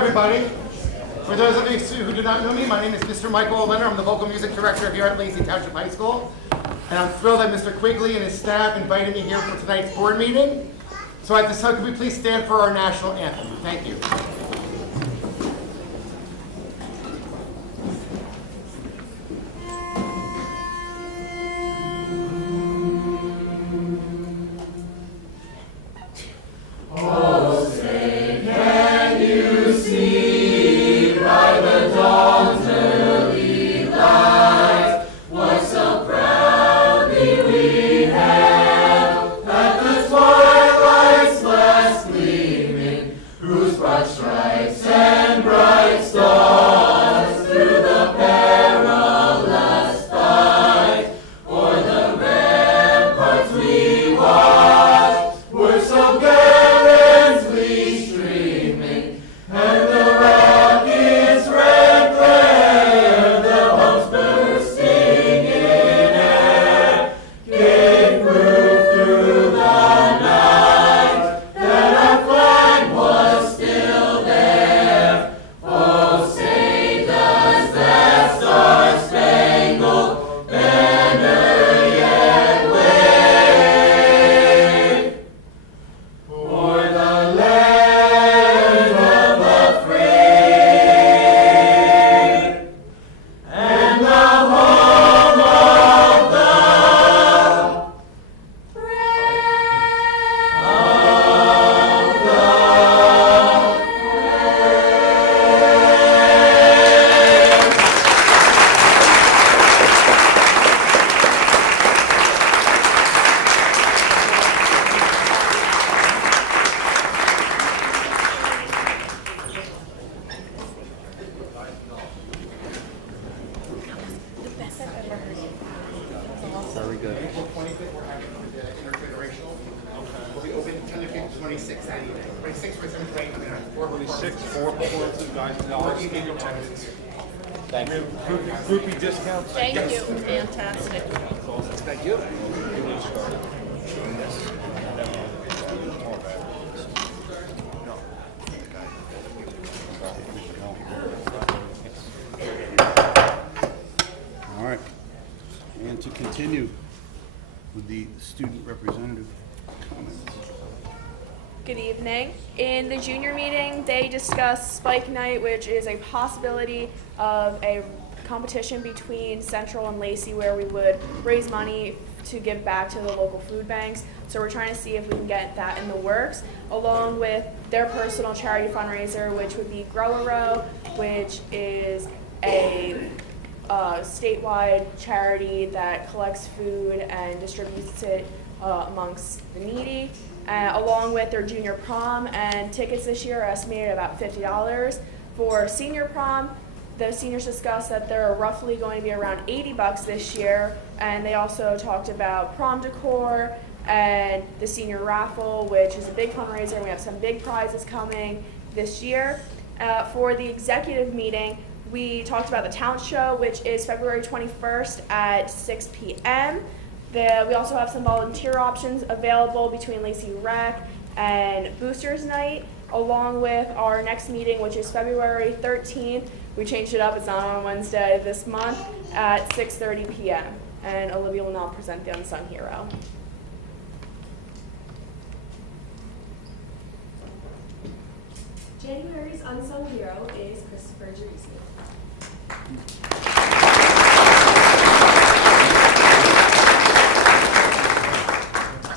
everybody. For those of you who do not know me, my name is Mr. Michael Leonard. I'm the vocal music director here at Lacey Township High School. And I'm thrilled that Mr. Quigley and his staff invited me here for tonight's board meeting. So at this time, could we please stand for our national anthem? Thank you. Very good. April 25th, we're having the intergenerational. We'll be open 10 to 26 that evening. 26, 27, 28, 26, 4 performances, guys. evening performances. Thank you. Groupie discounts. Thank you. Fantastic. Thank you. All right. And to continue with the student representative comments. Good evening. In the junior meeting, they discussed Spike Night, which is a possibility of a competition between Central and Lacey where we would raise money to give back to the local food banks. So we're trying to see if we can get that in the works, along with their personal charity fundraiser, which would be Grow a Row, which is a statewide charity that collects food and distributes it amongst the needy, along with their junior prom. And tickets this year are estimated at about $50. For senior prom, the seniors discussed that they're roughly going to be around $80 this year, and they also talked about prom decor and the senior raffle, which is a big fundraiser, and we have some big prizes coming this year. For the executive meeting, we talked about the talent show, which is February 21st at 6 p.m. We also have some volunteer options available between Lacey Rec and Boosters Night, along with our next meeting, which is February 13th. We changed it up, it's not on Wednesday this month, at 6:30 p.m. And Olivia will now present the Unsung Hero. January's Unsung Hero is Christopher Gerisi.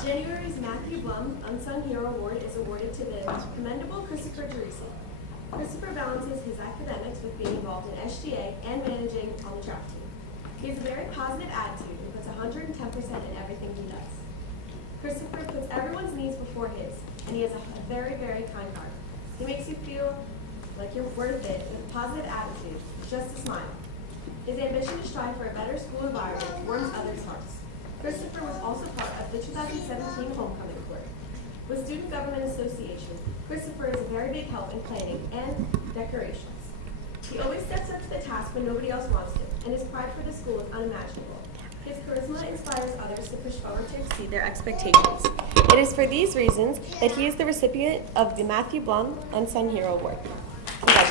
January's Matthew Blum Unsung Hero Award is awarded to the commendable Christopher Gerisi. Christopher balances his academics with being involved in SGA and managing on the track team. He has a very positive attitude and puts 110% in everything he does. Christopher puts everyone's needs before his, and he has a very, very kind heart. He makes you feel like you're worth it with a positive attitude, just a smile. His ambition to strive for a better school environment warms others' hearts. Christopher was also part of the 2017 Homecoming Court. With Student Government Association, Christopher is a very big help in planning and decorations. He always steps up to the task when nobody else wants to, and his pride for the school is unimaginable. His charisma inspires others to push forward to exceed their expectations. It is for these reasons that he is the recipient of the Matthew Blum Unsung Hero Award. Congratulations.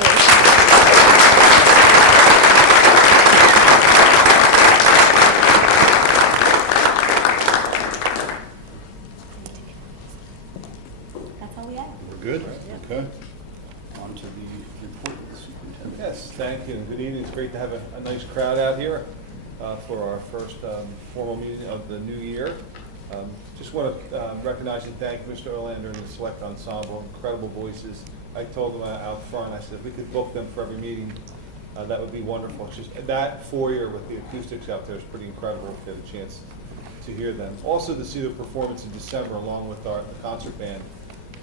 on to the report of the superintendent. Yes, thank you, and good evening. It's great to have a nice crowd out here for our first formal meeting of the new year. Just want to recognize and thank Mr. Olander and the select ensemble, incredible voices. I told them out front, I said, if we could book them for every meeting, that would be wonderful. It's just that foyer with the acoustics out there is pretty incredible to get a chance to hear them. Also to see the performance in December along with our concert band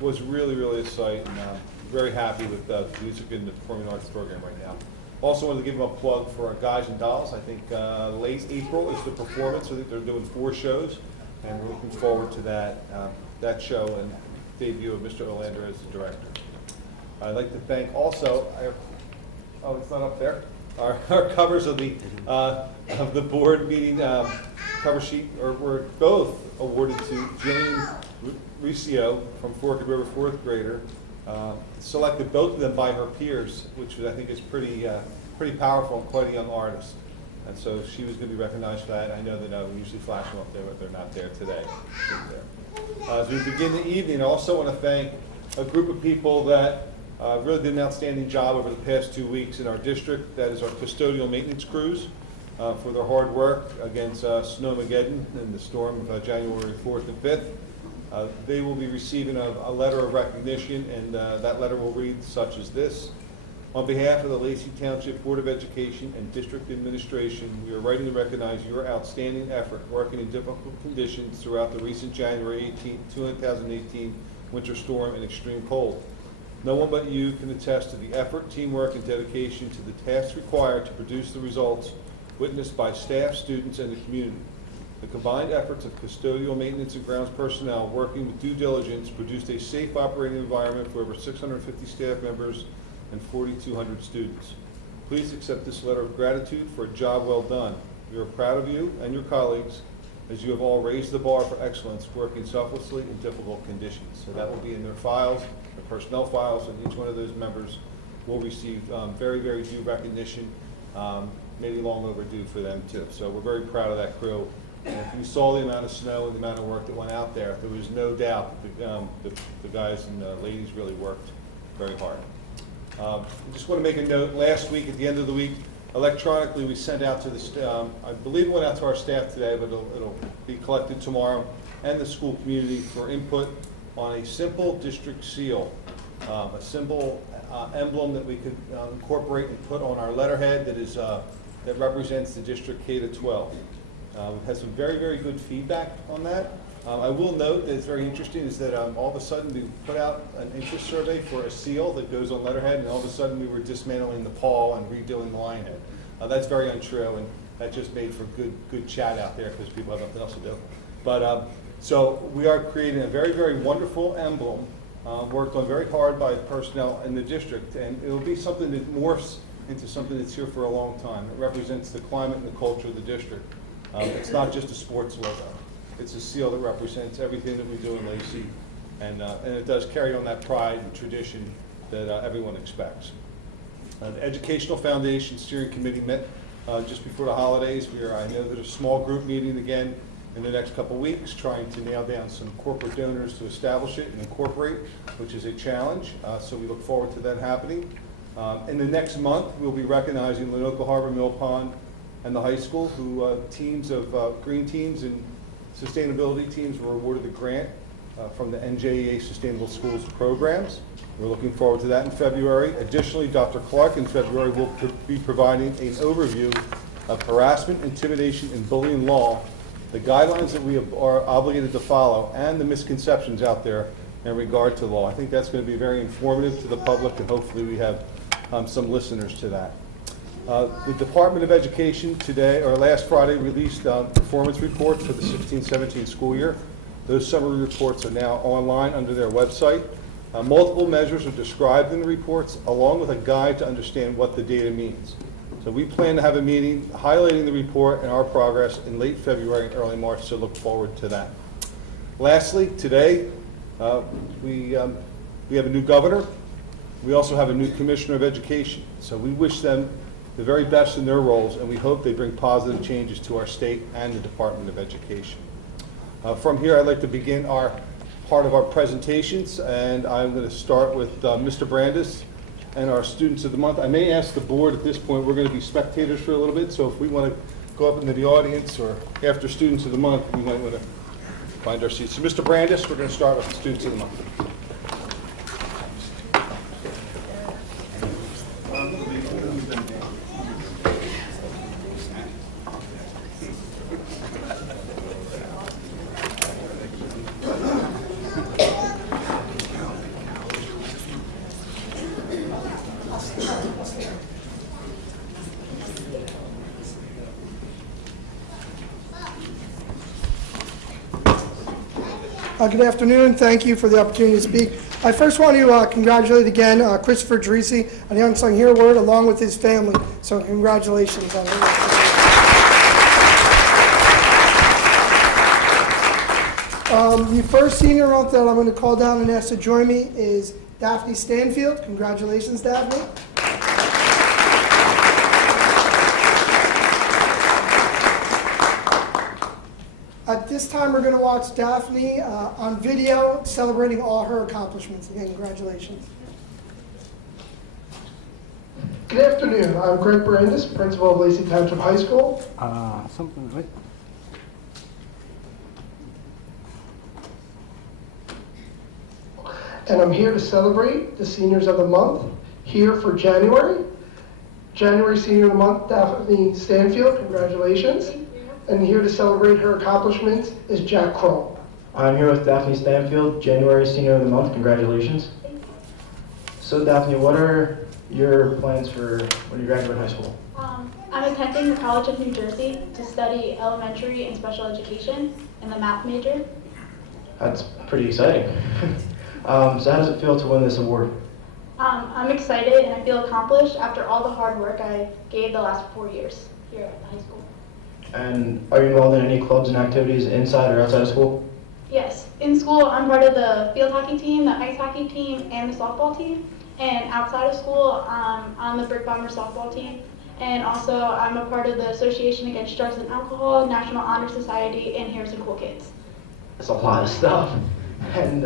was really, really a sight, and very happy with the music and the performing arts program right now. Also wanted to give them a plug for our Guys and Dolls. I think late April is the performance. I think they're doing 4 shows, and we're looking forward to that show and debut of Mr. Olander as the director. I'd like to thank also, oh, it's not up there, our covers of the board meeting cover sheet were both awarded to Jillian Riccio from Forked River, 4th grader, selected both of them by her peers, which I think is pretty powerful and quite a young artist. And so she was going to be recognized for that. I know that we usually flash them up there, but they're not there today. As we begin the evening, I also want to thank a group of people that really did an outstanding job over the past 2 weeks in our district. That is our custodial maintenance crews for their hard work against Snowmageddon and the storm of January 4th and 5th. They will be receiving a letter of recognition, and that letter will read such as this. On behalf of the Lacey Township Board of Education and District Administration, we are writing to recognize your outstanding effort working in difficult conditions throughout the recent January 18, 2018 winter storm and extreme cold. No one but you can attest to the effort, teamwork, and dedication to the tasks required to produce the results witnessed by staff, students, and the community. The combined efforts of custodial maintenance and grounds personnel working with due diligence produced a safe operating environment for over 650 staff members and 4,200 students. Please accept this letter of gratitude for a job well done. We are proud of you and your colleagues as you have all raised the bar for excellence working selflessly in difficult conditions. So that will be in their files, their personnel files, and each one of those members will receive very, very due recognition, maybe long overdue for them too. So we're very proud of that crew. And if you saw the amount of snow and the amount of work that went out there, there was no doubt that the guys and the ladies really worked very hard. I just want to make a note, last week, at the end of the week, electronically we sent out to the, I believe it went out to our staff today, but it'll be collected tomorrow, and the school community for input on a simple district seal, a simple emblem that we could incorporate and put on our letterhead that represents the district K to 12. We've had some very, very good feedback on that. I will note that it's very interesting is that all of a sudden we put out an interest survey for a seal that goes on letterhead, and all of a sudden we were dismantling the paw and redoing the lion head. That's very untrue, and that just made for good chat out there because people have nothing else to do. But so we are creating a very, very wonderful emblem, worked on very hard by personnel in the district, and it will be something that morphs into something that's here for a long time. It represents the climate and the culture of the district. It's not just a sports logo. It's a seal that represents everything that we do in Lacey, and it does carry on that pride and tradition that everyone expects. The Educational Foundation Steering Committee met just before the holidays. I know there's a small group meeting again in the next couple weeks, trying to nail down some corporate donors to establish it and incorporate, which is a challenge. So we look forward to that happening. In the next month, we'll be recognizing Lenoka Harbor, Mill Pond, and the high school, who teams of green teams and sustainability teams were awarded the grant from the NJEA Sustainable Schools programs. We're looking forward to that in February. Additionally, Dr. Clark in February will be providing an overview of harassment, intimidation, and bullying law, the guidelines that we are obligated to follow, and the misconceptions out there in regard to law. I think that's going to be very informative to the public, and hopefully we have some listeners to that. The Department of Education today, or last Friday, released performance reports for the 16-17 school year. Those summary reports are now online under their website. Multiple measures are described in the reports, along with a guide to understand what the data means. So we plan to have a meeting highlighting the report and our progress in late February and early March, so look forward to that. Lastly, today, we have a new governor. We also have a new commissioner of education. So we wish them the very best in their roles, and we hope they bring positive changes to our state and the Department of Education. From here, I'd like to begin our part of our presentations, and I'm going to start with Mr. Brandis, and our Students of the Month. I may ask the board at this point, we're going to be spectators for a little bit, so if we want to go up into the audience or after Students of the Month, we might want to find our seats. So Mr. Brandis, we're going to start with the Students of the Month. Good afternoon. Thank you for the opportunity to speak. I first want to congratulate again Christopher Drisi on the Unsung Hero Award along with his family. So congratulations on him. The first senior month that I'm going to call down and ask to join me is Daphne Stanfield. Congratulations, Daphne. At this time, we're going to watch Daphne on video celebrating all her accomplishments. Again, congratulations. Good afternoon. I'm Greg Brandis, principal of Lacey Township High School. Wait. And I'm here to celebrate the Seniors of the Month here for January. January Senior of the Month, Daphne Stanfield. Congratulations. And here to celebrate her accomplishments is Jack Kroll. I'm here with Daphne Stanfield, January Senior of the Month. Congratulations. So Daphne, what are your plans for when you graduate high school? I'm attending the College of New Jersey to study elementary and special education in the math major. That's pretty exciting. So how does it feel to win this award? I'm excited and I feel accomplished after all the hard work I gave the last 4 years here at the high school. And are you involved in any clubs and activities inside or outside of school? Yes, in school I'm part of the field hockey team, the ice hockey team, and the softball team. And outside of school, I'm on the Brick Bomber softball team. And also I'm a part of the Association Against Drugs and Alcohol, National Honor Society, and Harrison Cool Kids. That's a lot of stuff. And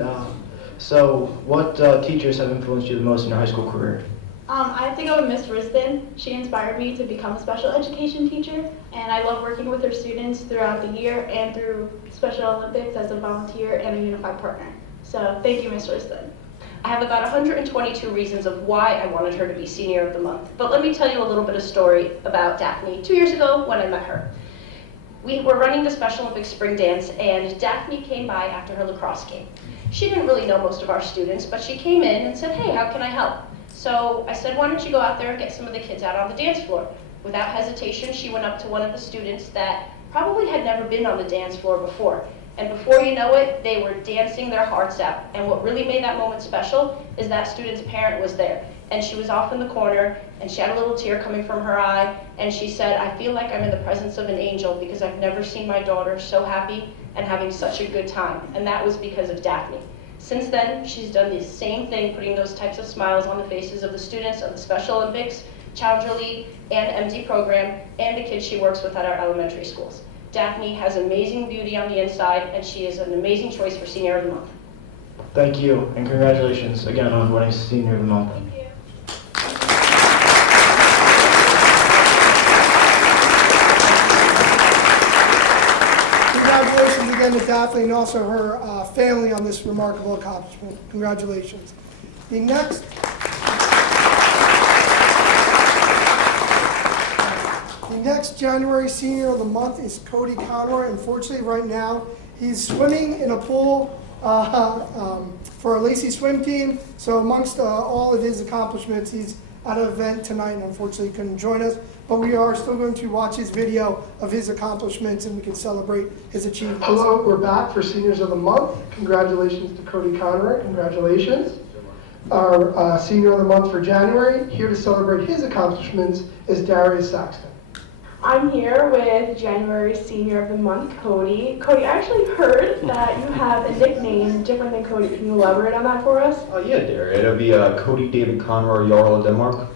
so what teachers have influenced you the most in your high school career? I have to go with Miss Risden. She inspired me to become a special education teacher, and I love working with her students throughout the year and through Special Olympics as a volunteer and a unified partner. So thank you, Miss Risden. I have about 122 reasons of why I wanted her to be Senior of the Month. But let me tell you a little bit of story about Daphne 2 years ago when I met her. We were running the Special Olympics spring dance, and Daphne came by after her lacrosse game. She didn't really know most of our students, but she came in and said, "Hey, how can I help?" So I said, "Why don't you go out there and get some of the kids out on the dance floor?" Without hesitation, she went up to one of the students that probably had never been on the dance floor before. And before you know it, they were dancing their hearts out. And what really made that moment special is that student's parent was there. And she was off in the corner, and she had a little tear coming from her eye, and she said, "I feel like I'm in the presence of an angel because I've never seen my daughter so happy and having such a good time." And that was because of Daphne. Since then, she's done the same thing, putting those types of smiles on the faces of the students of the Special Olympics, Challenger League, and MD program, and the kids she works with at our elementary schools. Daphne has amazing beauty on the inside, and she is an amazing choice for Senior of the Month. Thank you, and congratulations again on winning Senior of the Month. Thank you. Congratulations again to Daphne and also her family on this remarkable accomplishment. Congratulations. The next January Senior of the Month is Cody Conroy. Unfortunately, right now, he's swimming in a pool for our Lacey swim team. So amongst all of his accomplishments, he's at an event tonight and unfortunately couldn't join us. But we are still going to watch his video of his accomplishments and we can celebrate his achievements. Hello, we're back for Seniors of the Month. Congratulations to Cody Conroy. Congratulations. Our Senior of the Month for January, here to celebrate his accomplishments, is Darius Saxton. I'm here with January Senior of the Month, Cody. Cody, I actually heard that you have a nickname different than Cody. Can you elaborate on that for us? Yeah, Derek. It'll be Cody David Conroy, Jarl of Denmark.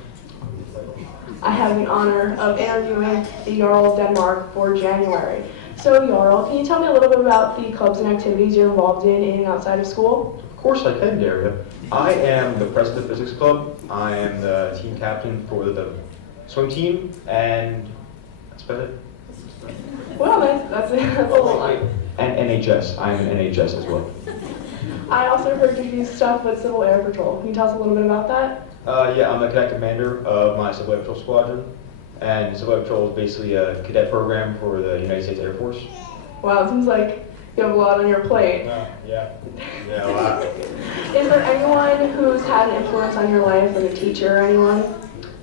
I have the honor of interviewing the Jarl of Denmark for January. So, Jarl, can you tell me a little bit about the clubs and activities you're involved in and outside of school? Of course I can, Daria. I am the president of the physics club. I am the team captain for the swim team, and that's about it. Well, that's a lot. And NHS. I am an NHS as well. I also heard you do stuff with Civil Air Patrol. Can you tell us a little bit about that? Yeah, I'm the cadet commander of my Civil Air Patrol squadron. And Civil Air Patrol is basically a cadet program for the United States Air Force. Wow, it seems like you have a lot on your plate. Yeah, a lot. Is there anyone who's had an influence on your life, like a teacher or anyone?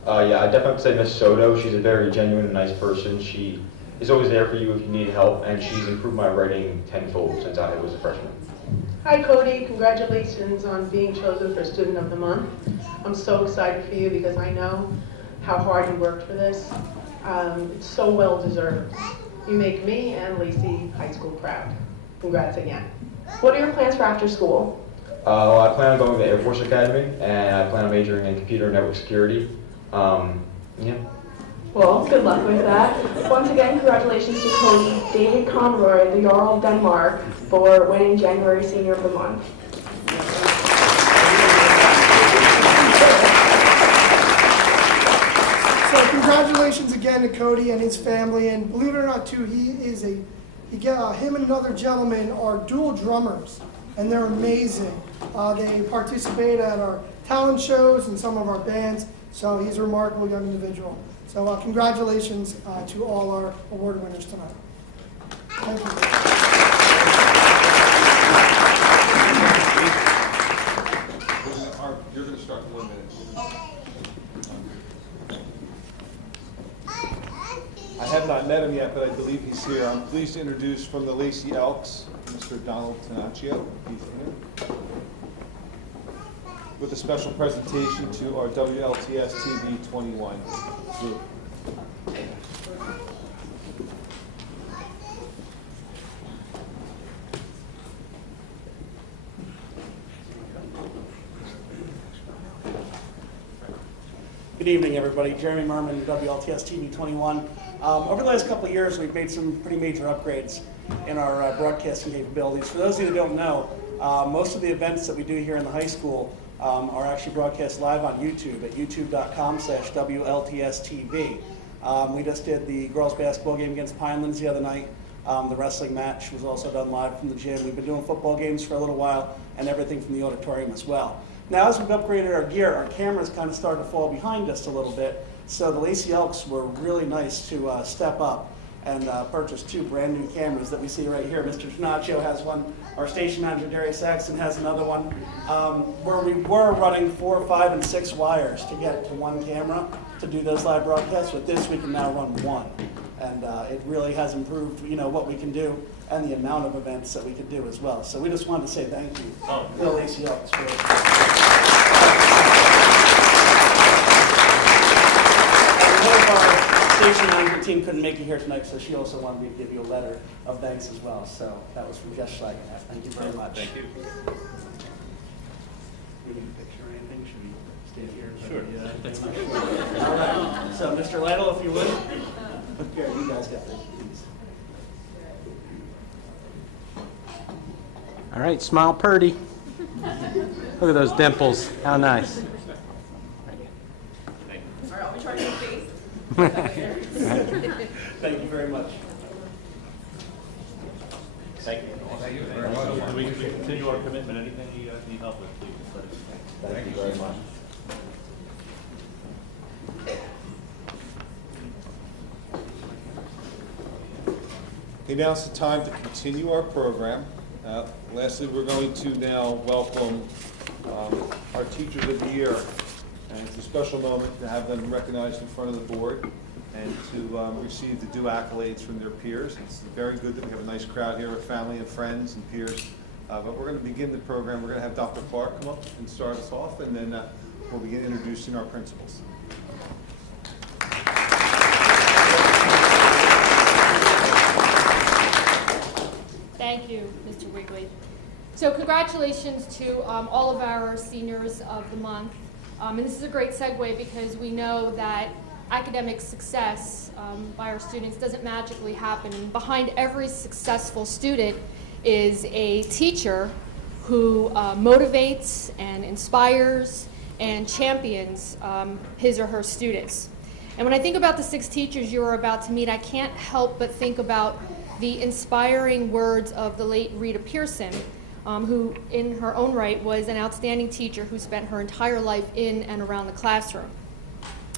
Yeah, I definitely have to say Miss Soto. She's a very genuine and nice person. She is always there for you if you need help, and she's improved my writing tenfold since I was a freshman. Hi Cody, congratulations on being chosen for Student of the Month. I'm so excited for you because I know how hard you worked for this. It's so well deserved. You make me and Lacey High School proud. Congrats again. What are your plans for after school? Well, I plan on going to the Air Force Academy, and I plan on majoring in computer and network security. Yeah. Well, good luck with that. Once again, congratulations to Cody David Conroy, the Jarl of Denmark, for winning January Senior of the Month. So congratulations again to Cody and his family, and believe it or not, too, him and another gentleman are dual drummers, and they're amazing. They participate at our talent shows and some of our bands, so he's a remarkable young individual. So congratulations to all our award winners tonight. Thank you. You're going to start in 1 minute. I have not met him yet, but I believe he's here. I'm pleased to introduce from the Lacey Elks, Mr. Donald Tenaccio. He's here. With a special presentation to our WLTS TV 21 group. Good evening, everybody. Jeremy Merman, WLTS TV 21. Over the last couple of years, we've made some pretty major upgrades in our broadcasting capabilities. For those of you who don't know, most of the events that we do here in the high school are actually broadcast live on YouTube at youtube.com/WLTS-TV. We just did the girls basketball game against Pinelands the other night. The wrestling match was also done live from the gym. We've been doing football games for a little while and everything from the auditorium as well. Now, as we've upgraded our gear, our cameras kind of started to fall behind us a little bit. So the Lacey Elks were really nice to step up and purchase 2 brand new cameras that we see right here. Mr. Tenaccio has one. Our station manager, Darius Saxon, has another one. Where we were running 4, 5, and 6 wires to get to 1 camera to do those live broadcasts. With this, we can now run 1. And it really has improved, what we can do and the amount of events that we could do as well. So we just wanted to say thank you to the Lacey Elks for it. Our station manager team couldn't make it here tonight, so she also wanted me to give you a letter of thanks as well. So that was from Jess Schlagenhaft. Thank you very much. Thank you. We need a picture or anything? Should we stand here? Sure. That's fine. All right. So, Mr. Lytle, if you would. Here, you guys get this. All right, smile purty. Look at those dimples. How nice. All right, I'll be trying to face. Thank you very much. Thank you. Thank you very much. We continue our commitment. Anything you guys need help with, please let us know. Thank you very much. Okay, now it's the time to continue our program. Lastly, we're going to now welcome our Teachers of the Year. And it's a special moment to have them recognized in front of the board and to receive the due accolades from their peers. It's very good that we have a nice crowd here with family and friends and peers. But we're going to begin the program. We're going to have Dr. Clark come up and start us off, and then we'll begin introducing our principals. Thank you, Mr. Wigley. So congratulations to all of our seniors of the month. And this is a great segue because we know that academic success by our students doesn't magically happen. And behind every successful student is a teacher who motivates and inspires and champions his or her students. And when I think about the 6 teachers you are about to meet, I can't help but think about the inspiring words of the late Rita Pearson, who in her own right was an outstanding teacher who spent her entire life in and around the classroom.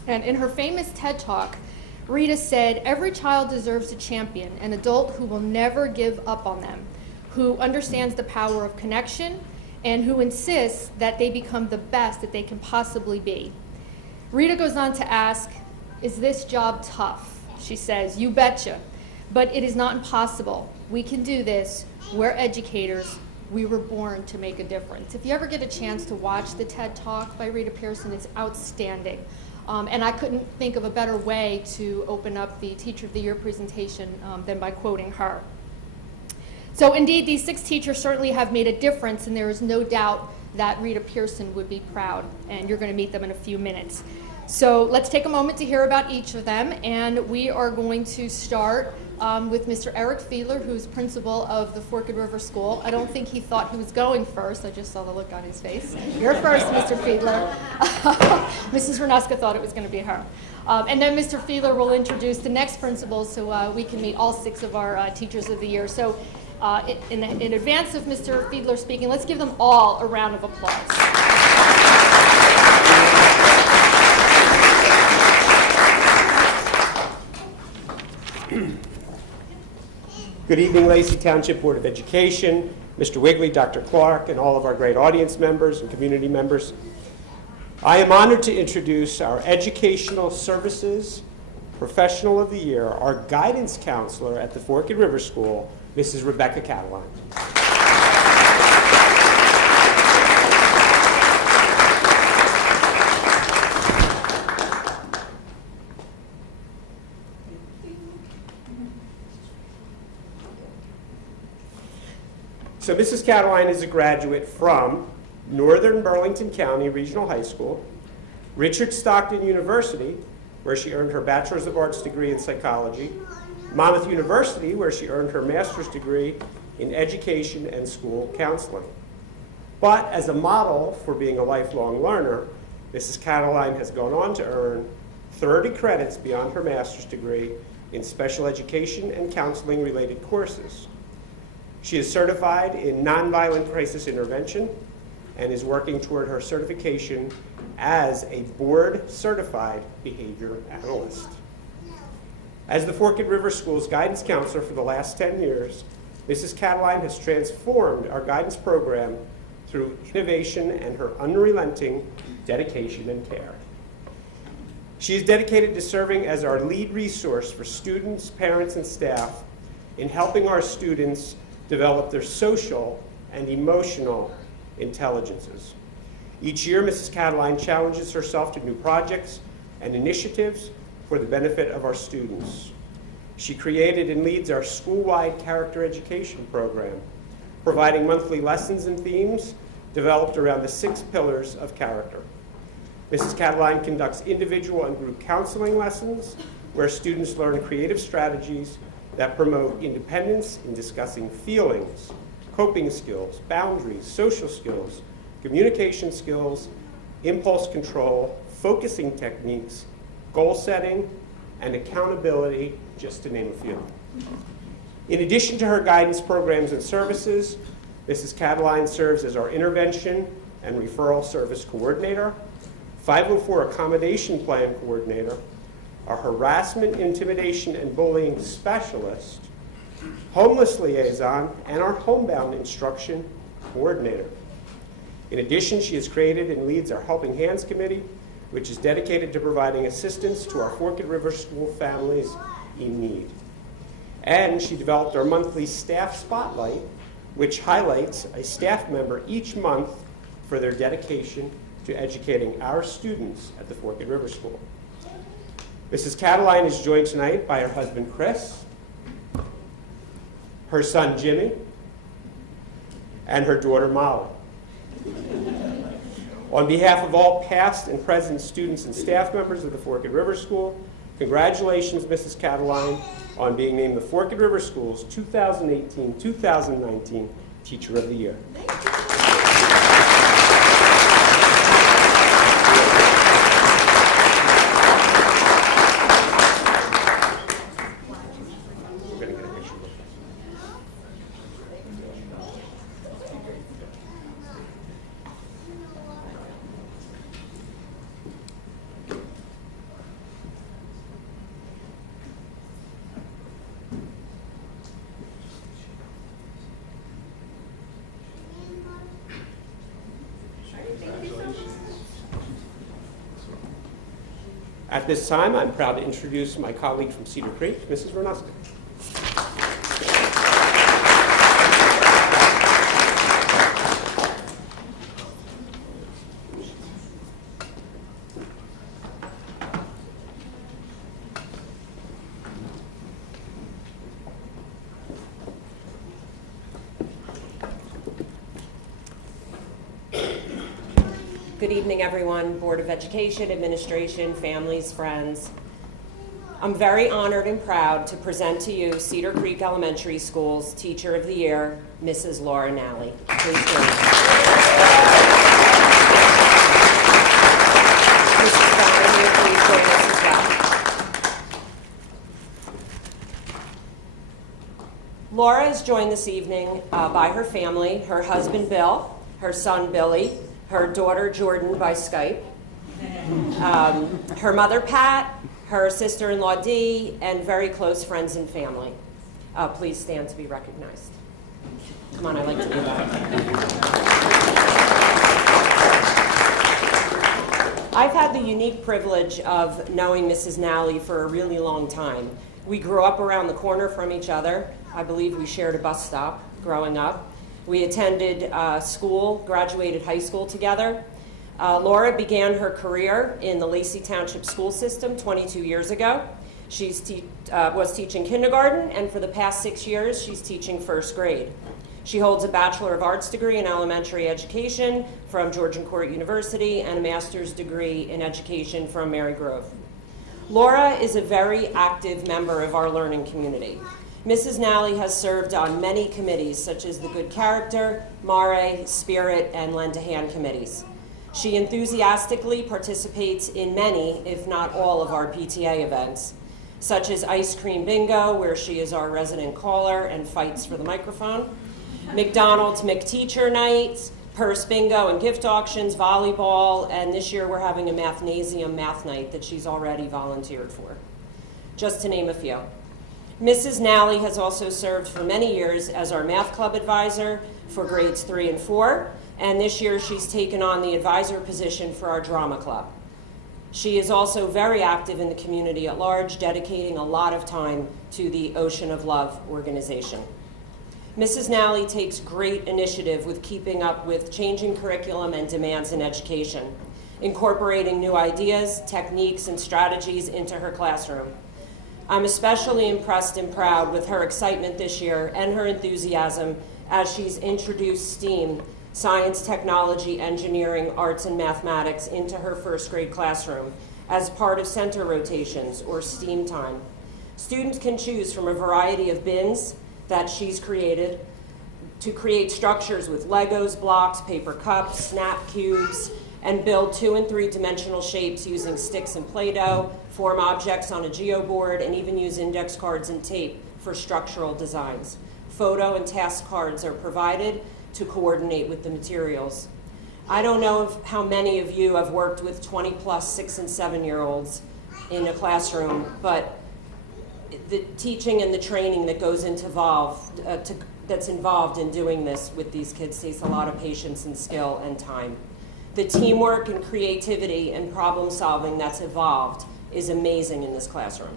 And in her famous TED Talk, Rita said, "Every child deserves a champion, an adult who will never give up on them, who understands the power of connection, and who insists that they become the best that they can possibly be." Rita goes on to ask, "Is this job tough?" She says, "You betcha. But it is not impossible. We can do this. We're educators. We were born to make a difference." If you ever get a chance to watch the TED Talk by Rita Pearson, it's outstanding. And I couldn't think of a better way to open up the Teacher of the Year presentation than by quoting her. So indeed, these 6 teachers certainly have made a difference, and there is no doubt that Rita Pearson would be proud, and you're going to meet them in a few minutes. So let's take a moment to hear about each of them, and we are going to start with Mr. Eric Fiedler, who's principal of the Forked River School. I don't think he thought he was going first. I just saw the look on his face. You're first, Mr. Fiedler. Mrs. Renuska thought it was going to be her. And then Mr. Fiedler will introduce the next principal so we can meet all 6 of our Teachers of the Year. So in advance of Mr. Fiedler speaking, let's give them all a round of applause. Good evening, Lacey Township Board of Education, Mr. Wigley, Dr. Clark, and all of our great audience members and community members. I am honored to introduce our Educational Services Professional of the Year, our guidance counselor at the Forked River School, Mrs. Rebecca Cataline. So Mrs. Cataline is a graduate from Northern Burlington County Regional High School, Richard Stockton University, where she earned her Bachelor's of Arts degree in psychology, Monmouth University, where she earned her master's degree in education and school counseling. But as a model for being a lifelong learner, Mrs. Cataline has gone on to earn 30 credits beyond her master's degree in special education and counseling related courses. She is certified in nonviolent crisis intervention and is working toward her certification as a board-certified behavior analyst. As the Forked River School's guidance counselor for the last 10 years, Mrs. Cataline has transformed our guidance program through innovation and her unrelenting dedication and care. She is dedicated to serving as our lead resource for students, parents, and staff in helping our students develop their social and emotional intelligences. Each year, Mrs. Cataline challenges herself to new projects and initiatives for the benefit of our students. She created and leads our school-wide character education program, providing monthly lessons and themes developed around the 6 pillars of character. Mrs. Cataline conducts individual and group counseling lessons where students learn creative strategies that promote independence in discussing feelings, coping skills, boundaries, social skills, communication skills, impulse control, focusing techniques, goal setting, and accountability, just to name a few. In addition to her guidance programs and services, Mrs. Cataline serves as our intervention and referral service coordinator, 504 accommodation plan coordinator, our harassment, intimidation, and bullying specialist, homeless liaison, and our homebound instruction coordinator. In addition, she has created and leads our Helping Hands Committee, which is dedicated to providing assistance to our Forked River School families in need. And she developed our monthly Staff Spotlight, which highlights a staff member each month for their dedication to educating our students at the Forked River School. Mrs. Cataline is joined tonight by her husband, Chris, her son, Jimmy, and her daughter, Molly. On behalf of all past and present students and staff members of the Forked River School, congratulations, Mrs. Cataline, on being named the Forked River School's 2018-2019 Teacher of the Year. At this time, I'm proud to introduce my colleague from Cedar Creek, Mrs. Renusky. Good evening, everyone, Board of Education, administration, families, friends. I'm very honored and proud to present to you Cedar Creek Elementary School's Teacher of the Year, Mrs. Laura Nally. Please join me. Mrs. Valerie, please join us as well. Laura is joined this evening by her family, her husband Bill, her son Billy, her daughter Jordan by Skype, her mother Pat, her sister-in-law Dee, and very close friends and family. Please stand to be recognized. Come on, I like to do that. I've had the unique privilege of knowing Mrs. Nally for a really long time. We grew up around the corner from each other. I believe we shared a bus stop growing up. We attended school, graduated high school together. Laura began her career in the Lacey Township school system 22 years ago. She was teaching kindergarten, and for the past 6 years, she's teaching first grade. She holds a Bachelor of Arts degree in elementary education from Georgian Court University and a master's degree in education from Mary Grove. Laura is a very active member of our learning community. Mrs. Nally has served on many committees, such as the Good Character, Mare, Spirit, and Lend a Hand committees. She enthusiastically participates in many, if not all, of our PTA events, such as Ice Cream Bingo, where she is our resident caller and fights for the microphone, McDonald's McTeacher Nights, Purse Bingo and gift auctions, volleyball, and this year we're having a Mathnasium math night that she's already volunteered for, just to name a few. Mrs. Nally has also served for many years as our math club advisor for grades 3 and 4, and this year she's taken on the advisor position for our drama club. She is also very active in the community at large, dedicating a lot of time to the Ocean of Love organization. Mrs. Nally takes great initiative with keeping up with changing curriculum and demands in education, incorporating new ideas, techniques, and strategies into her classroom. I'm especially impressed and proud with her excitement this year and her enthusiasm as she's introduced STEAM, science, technology, engineering, arts, and mathematics into her first grade classroom as part of center rotations or STEAM time. Students can choose from a variety of bins that she's created to create structures with Legos, blocks, paper cups, snap cubes, and build 2- and 3-dimensional shapes using sticks and Play-Doh, form objects on a geoboard, and even use index cards and tape for structural designs. Photo and task cards are provided to coordinate with the materials. I don't know how many of you have worked with 20-plus 6- and 7-year-olds in a classroom, but the teaching and the training that goes that's involved in doing this with these kids takes a lot of patience and skill and time. The teamwork and creativity and problem solving that's evolved is amazing in this classroom.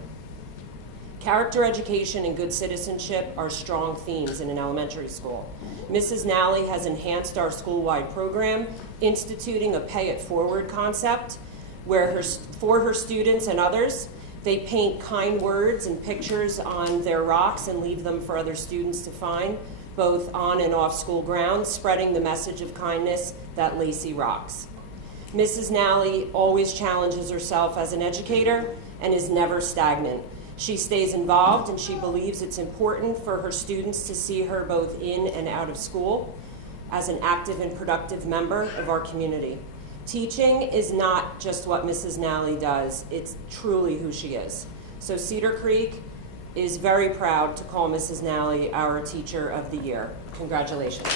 Character education and good citizenship are strong themes in an elementary school. Mrs. Nally has enhanced our school-wide program, instituting a pay-it-forward concept where for her students and others, they paint kind words and pictures on their rocks and leave them for other students to find, both on and off school grounds, spreading the message of kindness that Lacey rocks. Mrs. Nally always challenges herself as an educator and is never stagnant. She stays involved, and she believes it's important for her students to see her both in and out of school as an active and productive member of our community. Teaching is not just what Mrs. Nally does, it's truly who she is. So Cedar Creek is very proud to call Mrs. Nally our Teacher of the Year. Congratulations.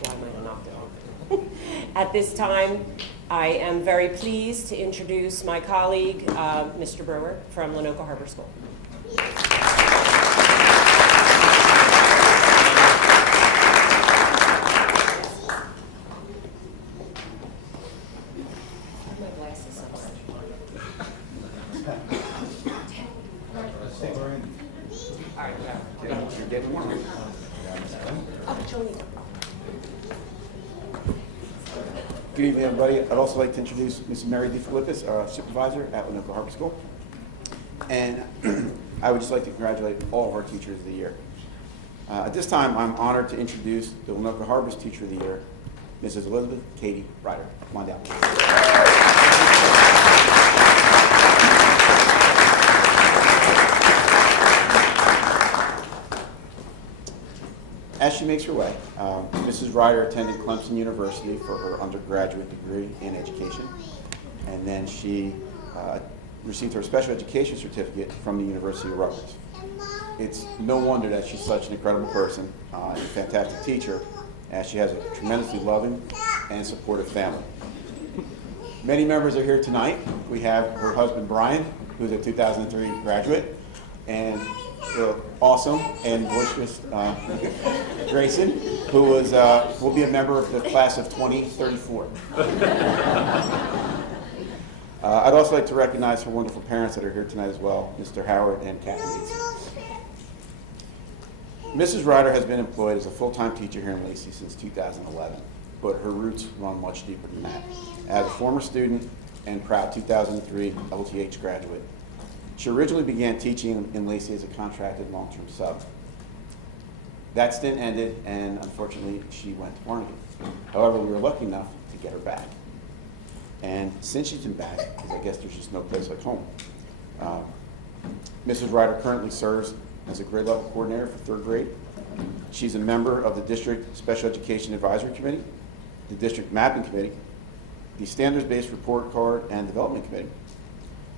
Why am I not doing it? At this time, I am very pleased to introduce my colleague, Mr. Brewer from Lenoka Harbor School. Good evening, everybody. I'd also like to introduce Ms. Mary DeFilippis, our supervisor at Lenoka Harbor School. And I would just like to congratulate all of our teachers of the year. At this time, I'm honored to introduce the Lenoka Harbor's Teacher of the Year, Mrs. Elizabeth Katie Ryder. Come on down. As she makes her way, Mrs. Ryder attended Clemson University for her undergraduate degree in education, and then she received her special education certificate from the University of Rutgers. It's no wonder that she's such an incredible person and a fantastic teacher, as she has a tremendously loving and supportive family. Many members are here tonight. We have her husband, Brian, who's a 2003 graduate, and the awesome and boisterous Grayson, who will be a member of the class of 2034. I'd also like to recognize her wonderful parents that are here tonight as well, Mr. Howard and Kathy Yates. Mrs. Ryder has been employed as a full-time teacher here in Lacey since 2011, but her roots run much deeper than that. As a former student and proud 2003 LTH graduate, she originally began teaching in Lacey as a contracted long-term sub. That stint ended, and unfortunately, she went to Barnegat. However, we were lucky enough to get her back. And since she's been back, because I guess there's just no place like home, Mrs. Ryder currently serves as a grade level coordinator for 3rd grade. She's a member of the District Special Education Advisory Committee, the District Mapping Committee, the Standards-Based Report Card and Development Committee.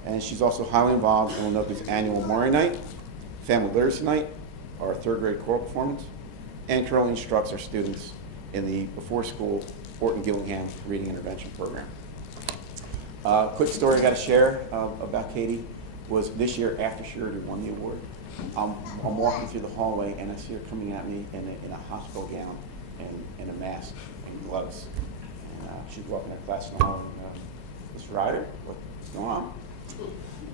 And she's also highly involved in Lenoka's annual Maury Night, Family Literacy Night, our 3rd grade choral performance, and currently instructs our students in the before school Orton Gillingham Reading Intervention Program. Quick story I got to share about Katie was this year after she already won the award. I'm walking through the hallway and I see her coming at me in a hospital gown and a mask and gloves. And she's walking her class in the hall and Mr. Ryder, what's going on?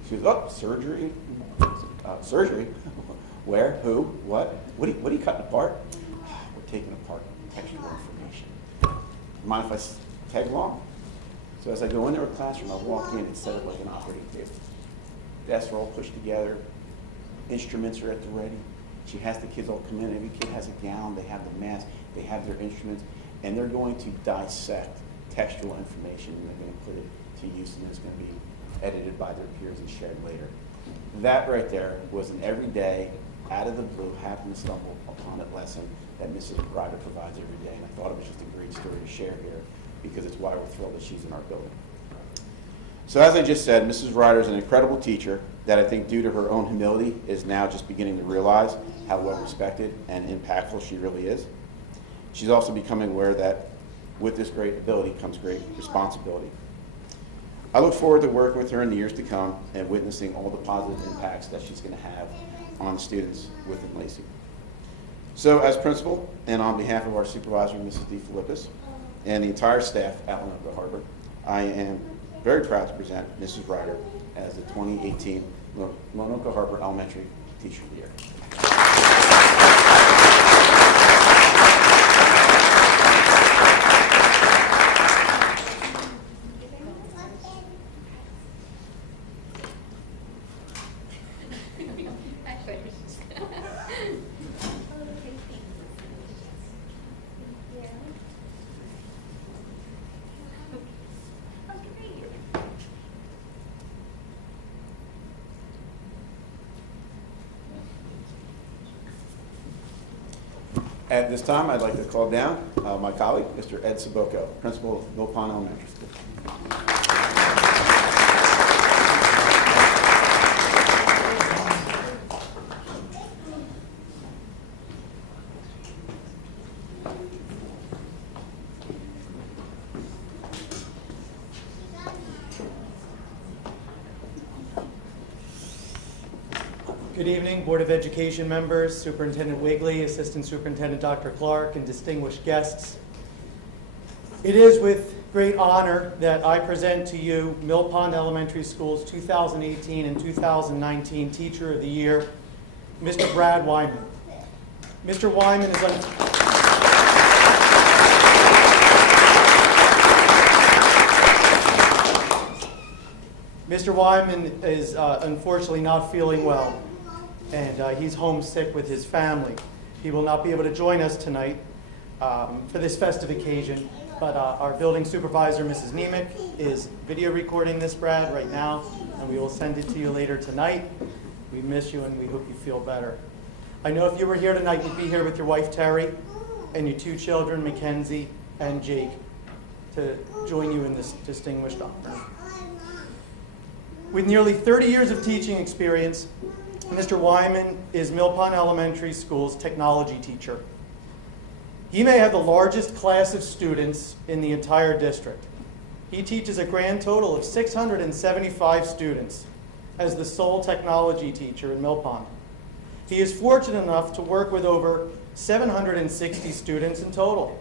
She goes, oh, surgery. Surgery? Where? Who? What? What are you cutting apart? We're taking apart textual information. Mind if I tag along? So as I go into her classroom, I walk in and set up like an operating table. Desks are all pushed together. Instruments are at the ready. She has the kids all come in. Every kid has a gown. They have the mask. They have their instruments. And they're going to dissect textual information. And they're going to put it to use, and it's going to be edited by their peers and shared later. That right there was an everyday, out of the blue, happen to stumble upon it lesson that Mrs. Ryder provides every day. And I thought it was just a great story to share here because it's why we're thrilled that she's in our building. So as I just said, Mrs. Ryder is an incredible teacher that I think due to her own humility is now just beginning to realize how well respected and impactful she really is. She's also becoming aware that with this great ability comes great responsibility. I look forward to working with her in the years to come and witnessing all the positive impacts that she's going to have on students within Lacey. So as principal and on behalf of our supervisor, Mrs. DeFilippis, and the entire staff at Lenoka Harbor, I am very proud to present Mrs. Ryder as the 2018 Lenoka Harbor Elementary Teacher of the Year. At this time, I'd like to call down my colleague, Mr. Ed Sabocco, principal of Mill Pond Elementary School. Good evening, Board of Education members, Superintendent Wigley, Assistant Superintendent Dr. Clark, and distinguished guests. It is with great honor that I present to you Mill Pond Elementary School's 2018 and 2019 Teacher of the Year, Mr. Brad Wyman. Mr. Wyman is Mr. Wyman is unfortunately not feeling well, and he's homesick with his family. He will not be able to join us tonight for this festive occasion, but our building supervisor, Mrs. Nemec, is video recording this, Brad, right now, and we will send it to you later tonight. We miss you, and we hope you feel better. I know if you were here tonight, you'd be here with your wife, Terry, and your two children, Mackenzie and Jake, to join you in this distinguished honor. With nearly 30 years of teaching experience, Mr. Wyman is Mill Pond Elementary School's technology teacher. He may have the largest class of students in the entire district. He teaches a grand total of 675 students as the sole technology teacher in Mill Pond. He is fortunate enough to work with over 760 students in total,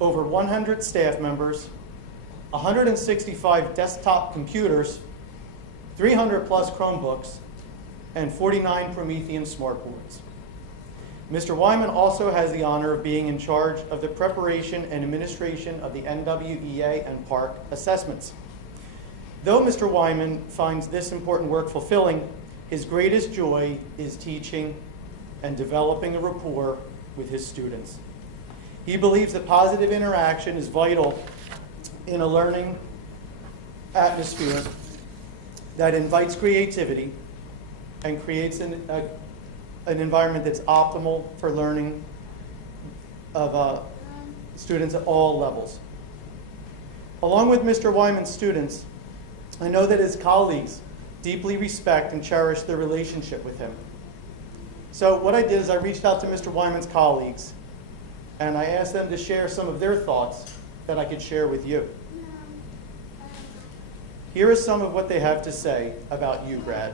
over 100 staff members, 165 desktop computers, 300 plus Chromebooks, and 49 Promethean smartboards. Mr. Wyman also has the honor of being in charge of the preparation and administration of the NWEA and PARC assessments. Though Mr. Wyman finds this important work fulfilling, his greatest joy is teaching and developing a rapport with his students. He believes that positive interaction is vital in a learning atmosphere that invites creativity and creates an environment that's optimal for learning of students at all levels. Along with Mr. Wyman's students, I know that his colleagues deeply respect and cherish their relationship with him. So what I did is I reached out to Mr. Wyman's colleagues and I asked them to share some of their thoughts that I could share with you. Here is some of what they have to say about you, Brad.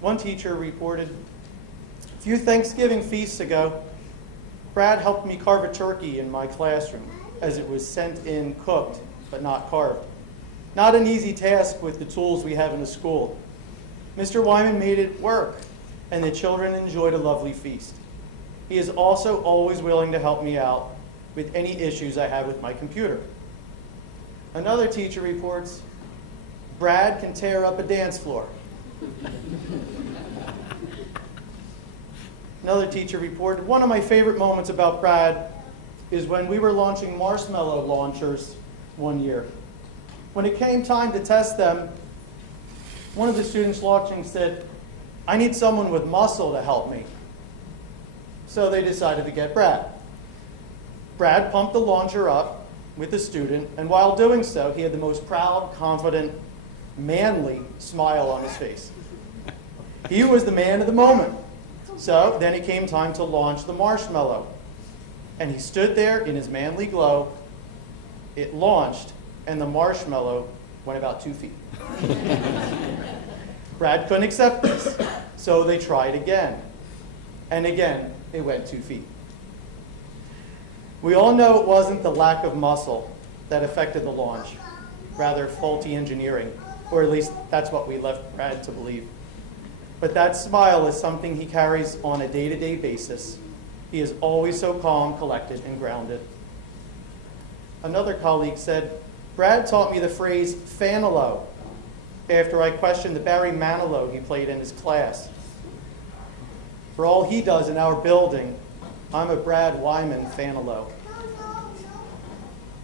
One teacher reported, a few Thanksgiving feasts ago, Brad helped me carve a turkey in my classroom as it was sent in cooked but not carved. Not an easy task with the tools we have in the school. Mr. Wyman made it work, and the children enjoyed a lovely feast. He is also always willing to help me out with any issues I have with my computer. Another teacher reports, Brad can tear up a dance floor. Another teacher reported, one of my favorite moments about Brad is when we were launching marshmallow launchers one year. When it came time to test them, one of the students launching said, I need someone with muscle to help me. So they decided to get Brad. Brad pumped the launcher up with the student, and while doing so, he had the most proud, confident, manly smile on his face. He was the man of the moment. So then it came time to launch the marshmallow. And he stood there in his manly glow. It launched, and the marshmallow went about 2 feet. Brad couldn't accept this, so they tried again. And again, it went 2 feet. We all know it wasn't the lack of muscle that affected the launch, rather faulty engineering, or at least that's what we left Brad to believe. But that smile is something he carries on a day-to-day basis. He is always so calm, collected, and grounded. Another colleague said, Brad taught me the phrase Fanilow after I questioned the Barry Manilow he played in his class. For all he does in our building, I'm a Brad Wyman Fanilow.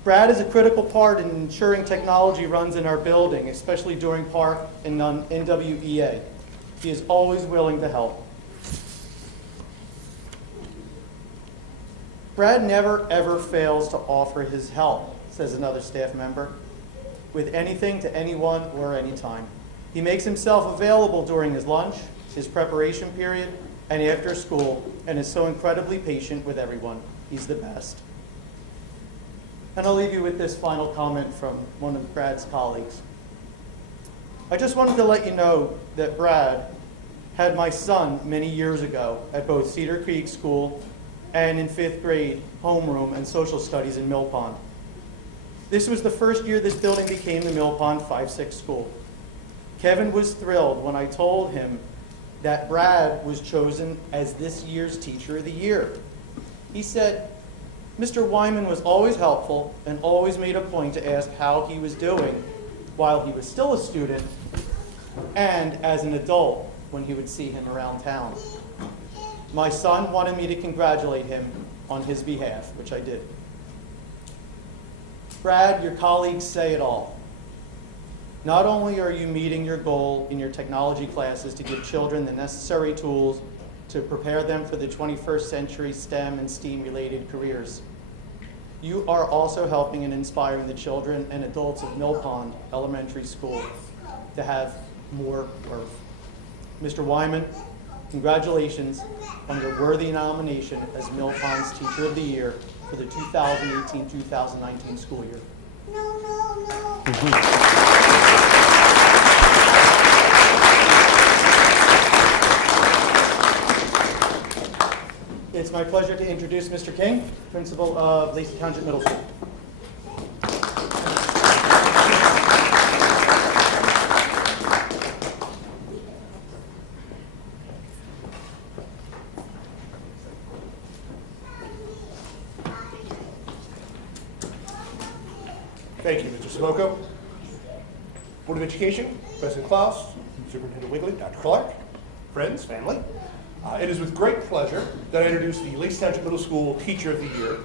Brad is a critical part in ensuring technology runs in our building, especially during PARC and NWEA. He is always willing to help. Brad never, ever fails to offer his help, says another staff member, with anything to anyone or anytime. He makes himself available during his lunch, his preparation period, and after school, and is so incredibly patient with everyone. He's the best. And I'll leave you with this final comment from one of Brad's colleagues. I just wanted to let you know that Brad had my son many years ago at both Cedar Creek School and in 5th grade homeroom and social studies in Mill Pond. This was the first year this building became the Mill Pond 5-6 school. Kevin was thrilled when I told him that Brad was chosen as this year's Teacher of the Year. He said, Mr. Wyman was always helpful and always made a point to ask how he was doing while he was still a student and as an adult when he would see him around town. My son wanted me to congratulate him on his behalf, which I did. Brad, your colleagues say it all. Not only are you meeting your goal in your technology classes to give children the necessary tools to prepare them for the 21st century STEM and STEAM-related careers, you are also helping and inspiring the children and adults of Mill Pond Elementary School to have more worth. Mr. Wyman, congratulations on your worthy nomination as Mill Pond's Teacher of the Year for the 2018-2019 school year. It's my pleasure to introduce Mr. King, principal of Lacey Township Middle School. Thank you, Mr. Simoco. Board of Education, President Klaus, Superintendent Wiggly, Dr. Clark, friends, family. It is with great pleasure that I introduce the Lacey Township Middle School Teacher of the Year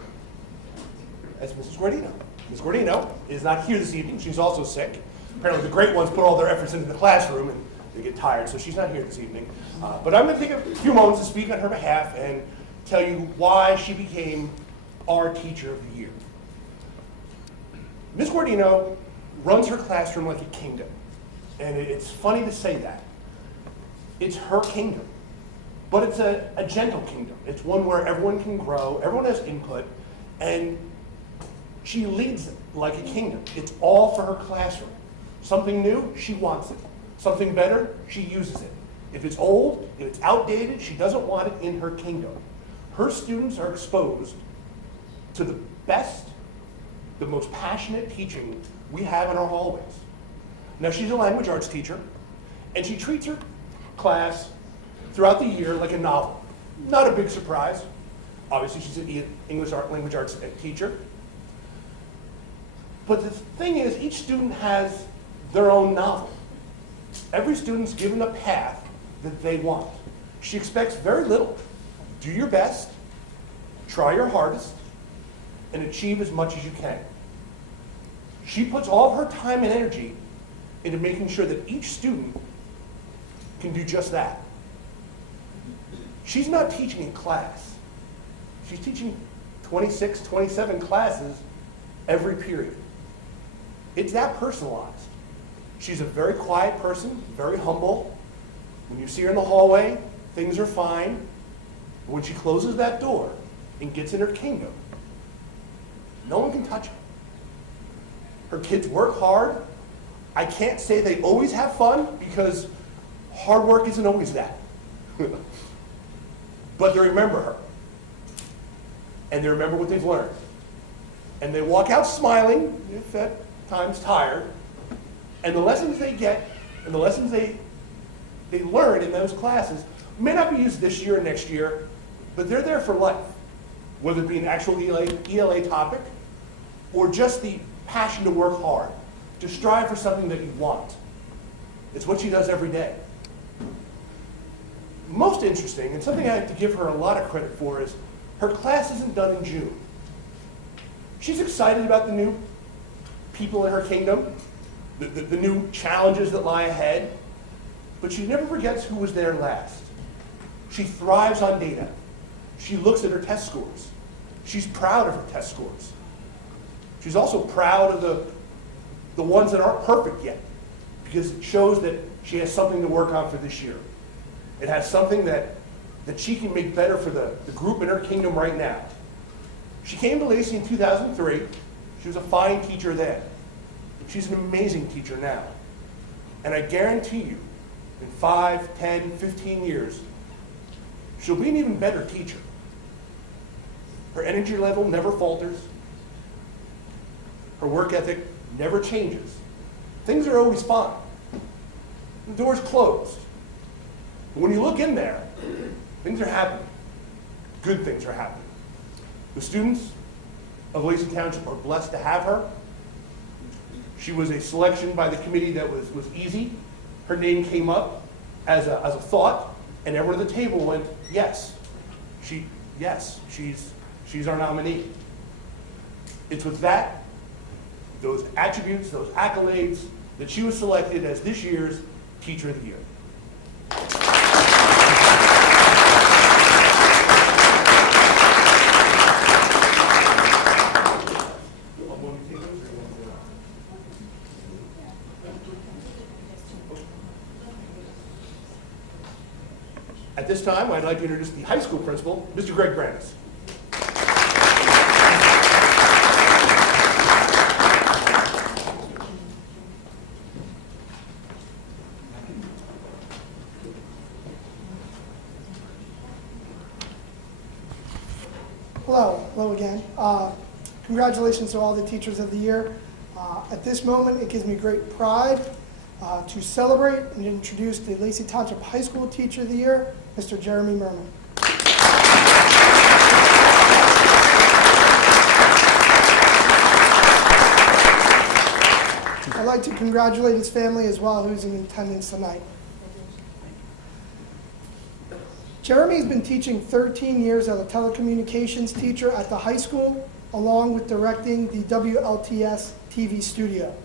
as Mrs. Guardino. Ms. Guardino is not here this evening. She's also sick. Apparently the great ones put all their efforts into the classroom and they get tired, so she's not here this evening. But I'm going to take a few moments to speak on her behalf and tell you why she became our Teacher of the Year. Ms. Guardino runs her classroom like a kingdom. And it's funny to say that. It's her kingdom. But it's a gentle kingdom. It's one where everyone can grow, everyone has input, and she leads it like a kingdom. It's all for her classroom. Something new, she wants it. Something better, she uses it. If it's old, if it's outdated, she doesn't want it in her kingdom. Her students are exposed to the best, the most passionate teaching we have in our hallways. Now, she's a language arts teacher, and she treats her class throughout the year like a novel. Not a big surprise. Obviously, she's an English language arts teacher. But the thing is, each student has their own novel. Every student's given a path that they want. She expects very little. Do your best, try your hardest, and achieve as much as you can. She puts all of her time and energy into making sure that each student can do just that. She's not teaching in class. She's teaching 26, 27 classes every period. It's that personalized. She's a very quiet person, very humble. When you see her in the hallway, things are fine. But when she closes that door and gets in her kingdom, no one can touch her. Her kids work hard. I can't say they always have fun because hard work isn't always that. But they remember her. And they remember what they've learned. And they walk out smiling, if at times tired. And the lessons they get and the lessons they learn in those classes may not be used this year or next year, but they're there for life. Whether it be an actual ELA topic or just the passion to work hard, to strive for something that you want. It's what she does every day. Most interesting, and something I have to give her a lot of credit for, is her class isn't done in June. She's excited about the new people in her kingdom, the new challenges that lie ahead, but she never forgets who was there last. She thrives on data. She looks at her test scores. She's proud of her test scores. She's also proud of the ones that aren't perfect yet, because it shows that she has something to work on for this year. It has something that she can make better for the group in her kingdom right now. She came to Lacey in 2003. She was a fine teacher then. She's an amazing teacher now. And I guarantee you, in 5, 10, 15 years, she'll be an even better teacher. Her energy level never falters. Her work ethic never changes. Things are always fine. The door's closed. But when you look in there, things are happening. Good things are happening. The students of Lacey Township are blessed to have her. She was a selection by the committee that was easy. Her name came up as a thought, and everyone at the table went, yes, she's our nominee. It's with that, those attributes, those accolades, that she was selected as this year's Teacher of the Year. At this time, I'd like to introduce the high school principal, Mr. Greg Brandis. Hello again. Congratulations to all the Teachers of the Year. At this moment, it gives me great pride to celebrate and introduce the Lacey Township High School Teacher of the Year, Mr. Jeremy Merman. I'd like to congratulate his family as well, who's in attendance tonight. Jeremy has been teaching 13 years as a telecommunications teacher at the high school, along with directing the WLTS TV studio.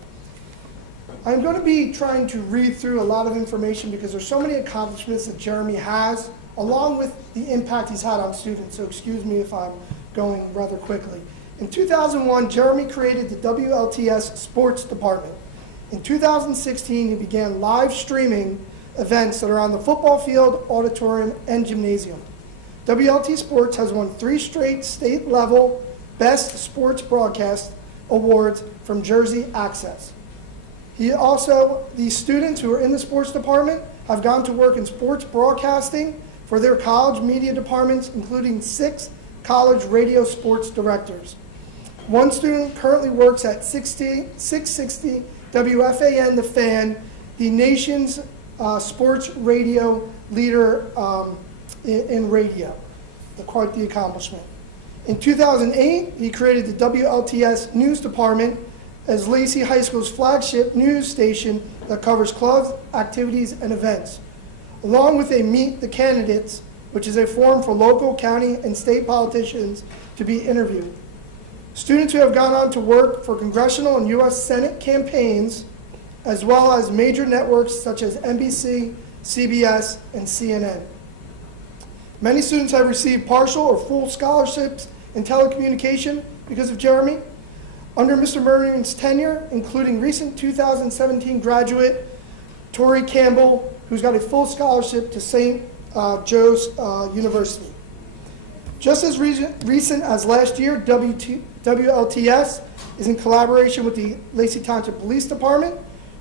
I'm going to be trying to read through a lot of information because there's so many accomplishments that Jeremy has, along with the impact he's had on students, so excuse me if I'm going rather quickly. In 2001, Jeremy created the WLTS Sports Department. In 2016, he began live streaming events that are on the football field, auditorium, and gymnasium. WLT Sports has won 3 straight state-level Best Sports Broadcast awards from Jersey Access. The students who are in the sports department have gone to work in sports broadcasting for their college media departments, including 6 college radio sports directors. One student currently works at 660 WFAN The Fan, the nation's sports radio leader in radio. Quite the accomplishment. In 2008, he created the WLTS News Department as Lacey High School's flagship news station that covers clubs, activities, and events, along with a Meet the Candidates, which is a forum for local, county, and state politicians to be interviewed. Students who have gone on to work for congressional and U.S. Senate campaigns, as well as major networks such as NBC, CBS, and CNN. Many students have received partial or full scholarships in telecommunication because of Jeremy. Under Mr. Merman's tenure, including recent 2017 graduate Tori Campbell, who's got a full scholarship to St. Joe's University. Just as recent as last year, WLTS is in collaboration with the Lacey Township Police Department.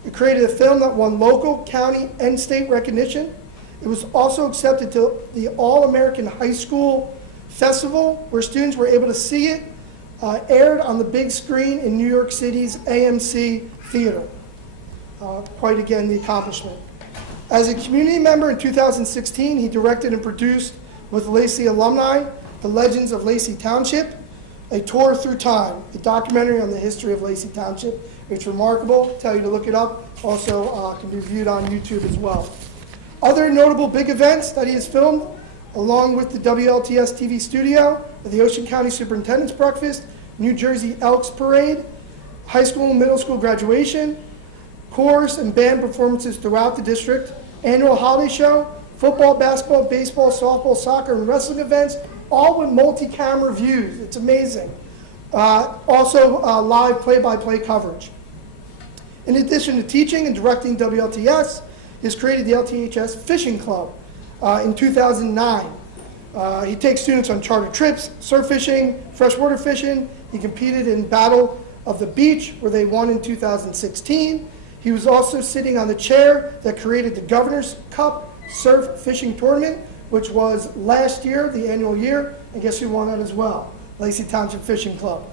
It created a film that won local, county, and state recognition. It was also accepted to the All-American High School Festival, where students were able to see it aired on the big screen in New York City's AMC Theater. Quite again, the accomplishment. As a community member in 2016, he directed and produced with Lacey alumni, The Legends of Lacey Township, A Tour Through Time, a documentary on the history of Lacey Township. It's remarkable. Tell you to look it up. Also can be viewed on YouTube as well. Other notable big events that he has filmed, along with the WLTS TV studio, the Ocean County Superintendent's Breakfast, New Jersey Elks Parade, high school and middle school graduation, chorus and band performances throughout the district, annual holiday show, football, basketball, baseball, softball, soccer, and wrestling events, all with multi-camera views. It's amazing. Also live play-by-play coverage. In addition to teaching and directing WLTS, he has created the LTHS Fishing Club in 2009. He takes students on charter trips, surf fishing, freshwater fishing. He competed in Battle of the Beach, where they won in 2016. He was also sitting on the chair that created the Governor's Cup Surf Fishing Tournament, which was last year, the annual year, and guess who won that as well? Lacey Township Fishing Club.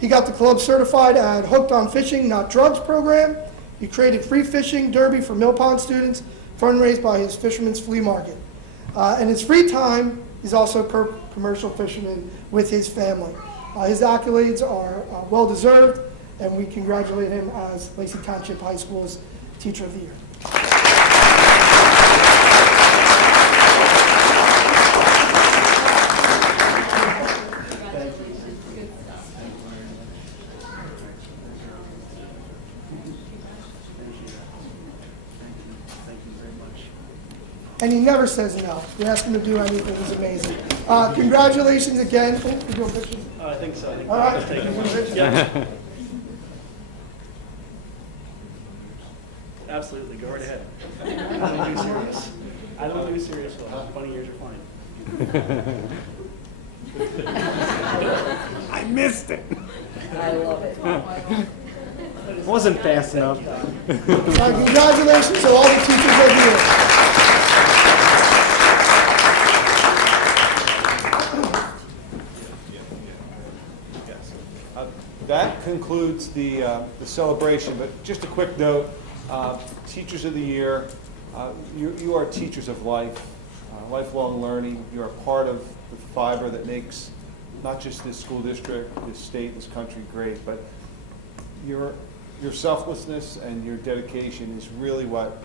He got the club certified at Hooked on Fishing, Not Drugs program. He created free fishing derby for Mill Pond students, fundraised by his Fisherman's Flea Market. In his free time, he's also a commercial fisherman with his family. His accolades are well-deserved, and we congratulate him as Lacey Township High School's Teacher of the Year. And he never says no. You ask him to do anything, he's amazing. Congratulations again. Oh, you doing pictures? I think so. All right. Yeah. Absolutely, go right ahead. I don't do serious. I don't do serious ones. Funny years are fine. I missed it. I love it. Wasn't fast enough. Congratulations to all the teachers of the year. That concludes the celebration, but just a quick note, Teachers of the Year, you are teachers of life, lifelong learning. You are part of the fiber that makes not just this school district, this state, this country great, but your selflessness and your dedication is really what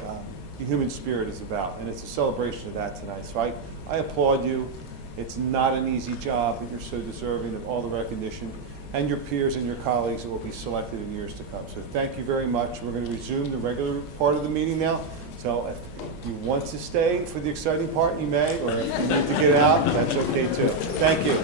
the human spirit is about, and it's a celebration of that tonight. So I applaud you. It's not an easy job, but you're so deserving of all the recognition, and your peers and your colleagues that will be selected in years to come. So thank you very much. We're going to resume the regular part of the meeting now. So if you want to stay for the exciting part, you may, or if you need to get out, that's okay too. Thank you.